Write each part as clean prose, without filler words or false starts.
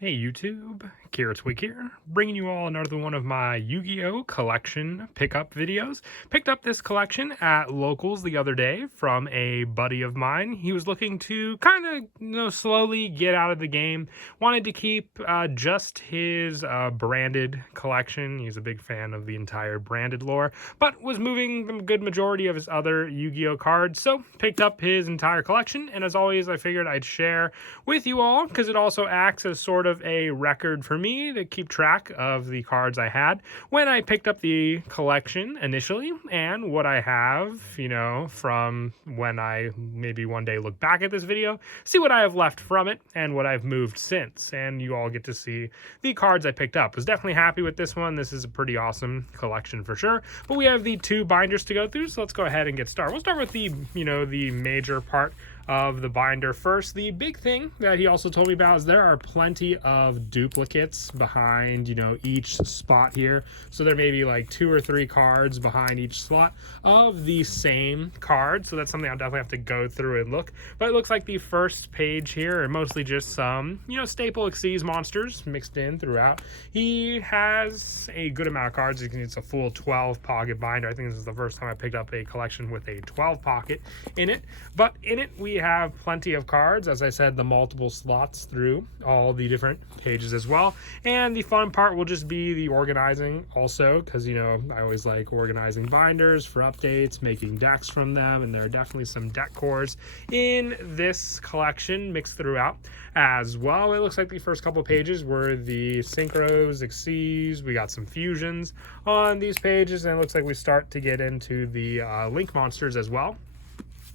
Hey YouTube, Carrot Week here, bringing you all another one of my Yu-Gi-Oh collection pickup videos. Picked up this collection at Locals the other day from a buddy of mine. He was looking to kind of, slowly get out of the game. Wanted to keep just his branded collection. He's a big fan of the entire branded lore, but was moving the good majority of his other Yu-Gi-Oh cards. So picked up his entire collection, and as always, I figured I'd share with you all because it also acts as sort of a record for me to keep track of the cards I had when I picked up the collection initially and what I have, from when I maybe one day look back at this video, see what I have left from it and what I've moved since. And you all get to see the cards I picked up. Was definitely happy with this one. This is a pretty awesome collection for sure. But we have the two binders to go through, so let's go ahead and get started. We'll start with the major part of the binder first. The big thing that he also told me about is there are plenty of duplicates behind, each spot here. So there may be like 2 or 3 cards behind each slot of the same card. So that's something I'll definitely have to go through and look. But it looks like the first page here are mostly just some, staple Xyz monsters mixed in throughout. He has a good amount of cards. It's a full 12 pocket binder. I think this is the first time I picked up a collection with a 12 pocket in it. But in it, we have plenty of cards. As I said, the multiple slots through all the different pages as well. And the fun part will just be the organizing also, because I always like organizing binders for updates, making decks from them, and there are definitely some deck cores in this collection mixed throughout as well. It looks like the first couple pages were the synchros, Xyz. We got some fusions on these pages, and it looks like we start to get into the link monsters as well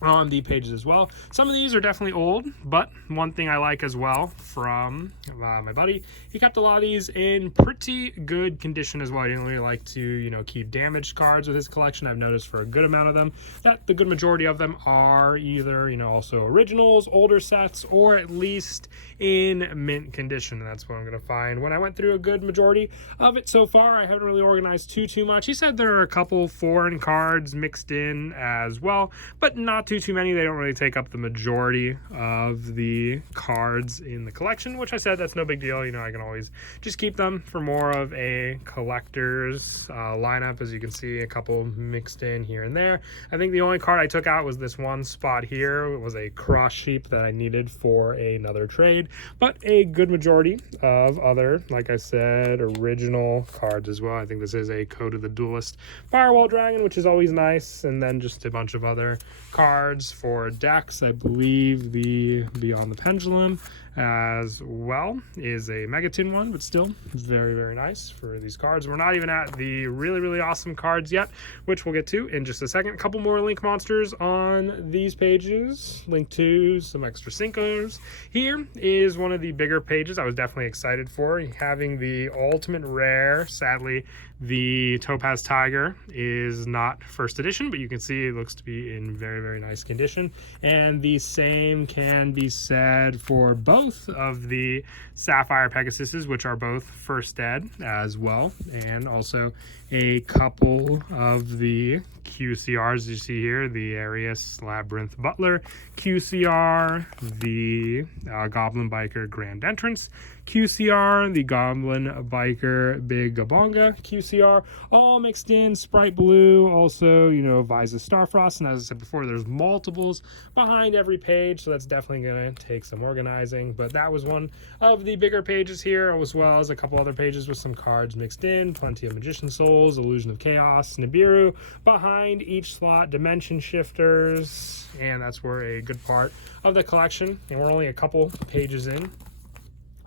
on the pages as well. Some of these are definitely old, but one thing I like as well from my buddy, he kept a lot of these in pretty good condition as well. He didn't really like to, keep damaged cards with his collection. I've noticed for a good amount of them that the good majority of them are either, also originals, older sets, or at least in mint condition. And that's what I'm going to find when I went through a good majority of it so far. I haven't really organized too much. He said there are a couple foreign cards mixed in as well, but not too many. They don't really take up the majority of the cards in the collection, which I said that's no big deal. I can always just keep them for more of a collector's lineup. As you can see, a couple mixed in here and there. I think the only card I took out was this one spot here. It was a cross sheep that I needed for another trade, but a good majority of other, like I said, original cards as well. I think this is a Code of the Duelist Firewall Dragon, which is always nice, and then just a bunch of other cards for decks. I believe the Beyond the Pendulum as well is a Megaton one, but still very nice for these cards. We're not even at the really awesome cards yet, which we'll get to in just a second. A couple more link monsters on these pages. Link to some extra syncos. Here is one of the bigger pages I was definitely excited for, having the ultimate rare. Sadly, the Topaz Tiger is not first edition, but you can see it looks to be in very nice condition. And the same can be said for both of the Sapphire Pegasuses, which are both first ed as well, and also a couple of the QCRs you see here, the Arius Labyrinth Butler QCR, the Goblin Biker Grand Entrance QCR, the Goblin Biker Big Gabonga QCR, all mixed in, Sprite Blue, also, Visa Starfrost, and as I said before, there's multiples behind every page, so that's definitely going to take some organizing, but that was one of the bigger pages here, as well as a couple other pages with some cards mixed in, plenty of Magician Souls, Illusion of Chaos, Nibiru, behind each slot, Dimension Shifters, and that's where a good part of the collection, and we're only a couple pages in.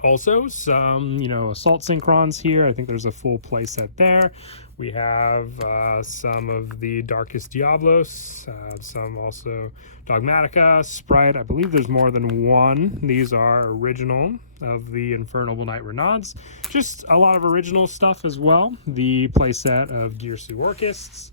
Also, some, Assault Synchrons here. I think there's a full playset there. We have some of the Darkest Diablos, some also Dogmatica, Sprite. I believe there's more than one. These are original of the Infernal Knight Renaud's. Just a lot of original stuff as well. The playset of Girsu Orchists,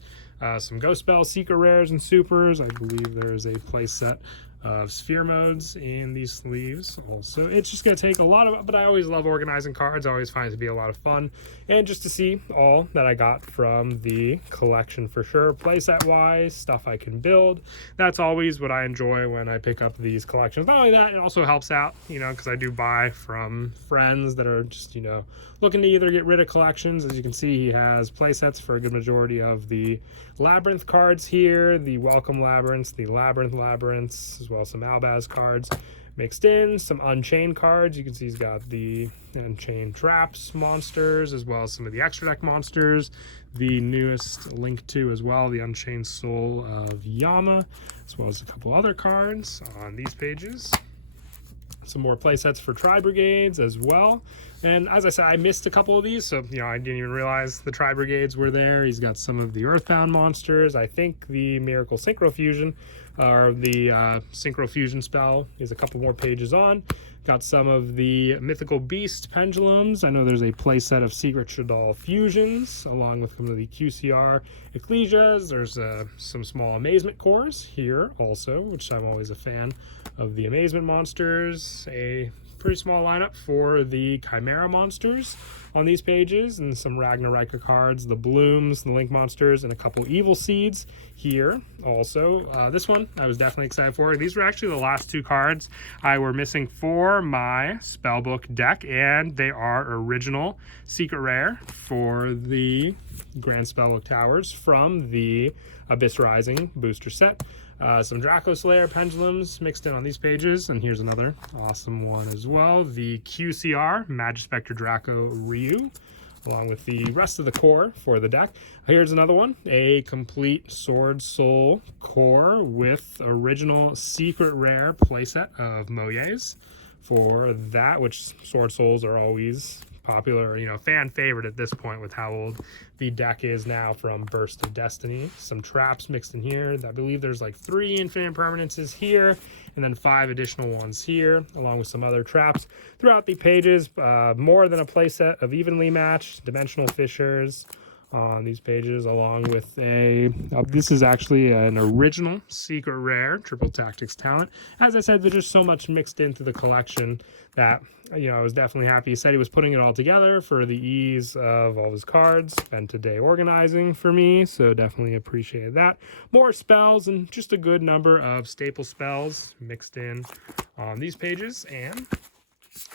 some Ghost Bell Secret Rares and Supers. I believe there is a playset of sphere modes in these sleeves. Also, it's just going to take a lot of, but I always love organizing cards. I always find it to be a lot of fun, and just to see all that I got from the collection for sure. Playset wise, stuff I can build. That's always what I enjoy when I pick up these collections. Not only that, it also helps out, you know, because I do buy from friends that are just, you know, looking to either get rid of collections. As you can see, he has playsets for a good majority of the Labyrinth cards here, the Welcome Labyrinths, the Labyrinths, as well as some Albaz cards mixed in, some Unchained cards. You can see he's got the Unchained Traps monsters, as well as some of the extra deck monsters, the newest Link 2 as well, the Unchained Soul of Yama, as well as a couple other cards on these pages. Some more playsets for Tri-Brigades as well. And as I said, I missed a couple of these, so, you know, I didn't even realize the Tri-Brigades were there. He's got some of the Earthbound monsters. I think the Miracle Synchro Fusion, or the Synchro Fusion spell, is a couple more pages on. Got some of the Mythical Beast pendulums. I know there's a playset of Secret Shaddoll fusions, along with some of the QCR Ecclesias. There's some small Amazement cores here also, which I'm always a fan of the Amazement monsters. A pretty small lineup for the Chimera monsters on these pages, and some Ragnarika cards, the Blooms, the Link monsters, and a couple Evil Seeds here also. This one I was definitely excited for. These were actually the last two cards I were missing for my Spellbook deck, and they are original secret rare for the Grand Spellbook Towers from the Abyss Rising booster set. Some Draco Slayer pendulums mixed in on these pages, and here's another awesome one as well, the QCR Magispector Draco Ryu, along with the rest of the core for the deck. Here's another one, a complete Sword Soul core with original secret rare playset of Moyes for that, which Sword Souls are always popular, you know, fan favorite at this point with how old the deck is now from Burst of Destiny. Some traps mixed in here. I believe there's like 3 infinite permanences here, and then 5 additional ones here, along with some other traps throughout the pages. More than a playset of evenly matched dimensional fissures on these pages, along with this is actually an original secret rare Triple Tactics talent. As I said, there's just so much mixed into the collection that, you know, I was definitely happy. He said he was putting it all together for the ease of all his cards. Spent a day organizing for me, so definitely appreciated that. More spells and just a good number of staple spells mixed in on these pages, and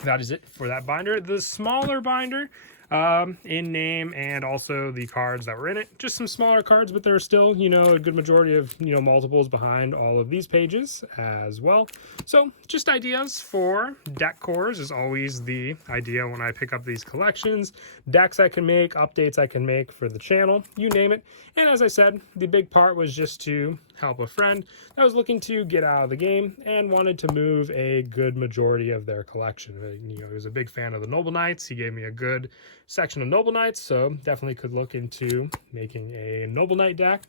that is it for that binder. The smaller binder, in name, and also the cards that were in it. Just some smaller cards, but there are still, you know, a good majority of, you know, multiples behind all of these pages as well. So just ideas for deck cores is always the idea when I pick up these collections. Decks I can make, updates I can make for the channel, you name it. And as I said, the big part was just to help a friend that was looking to get out of the game and wanted to move a good majority of their collection. You know, he was a big fan of the Noble Knights. He gave me a good section of Noble Knights, so definitely could look into making a Noble Knight deck.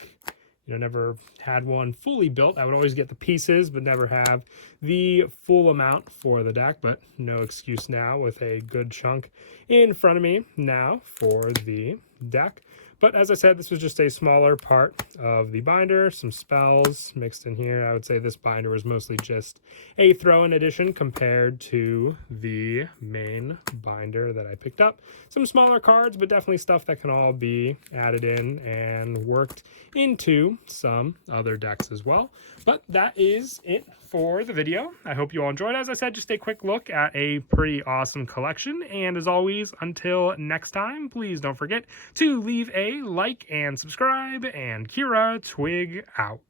You know, never had one fully built. I would always get the pieces, but never have the full amount for the deck, but no excuse now with a good chunk in front of me now for the deck. But as I said, this was just a smaller part of the binder, some spells mixed in here. I would say this binder was mostly just a throw-in edition compared to the main binder that I picked up. Some smaller cards, but definitely stuff that can all be added in and worked into some other decks as well. But that is it for the video. I hope you all enjoyed. As I said, just a quick look at a pretty awesome collection. And as always, until next time, please don't forget to leave a like and subscribe. And Kira Twig out.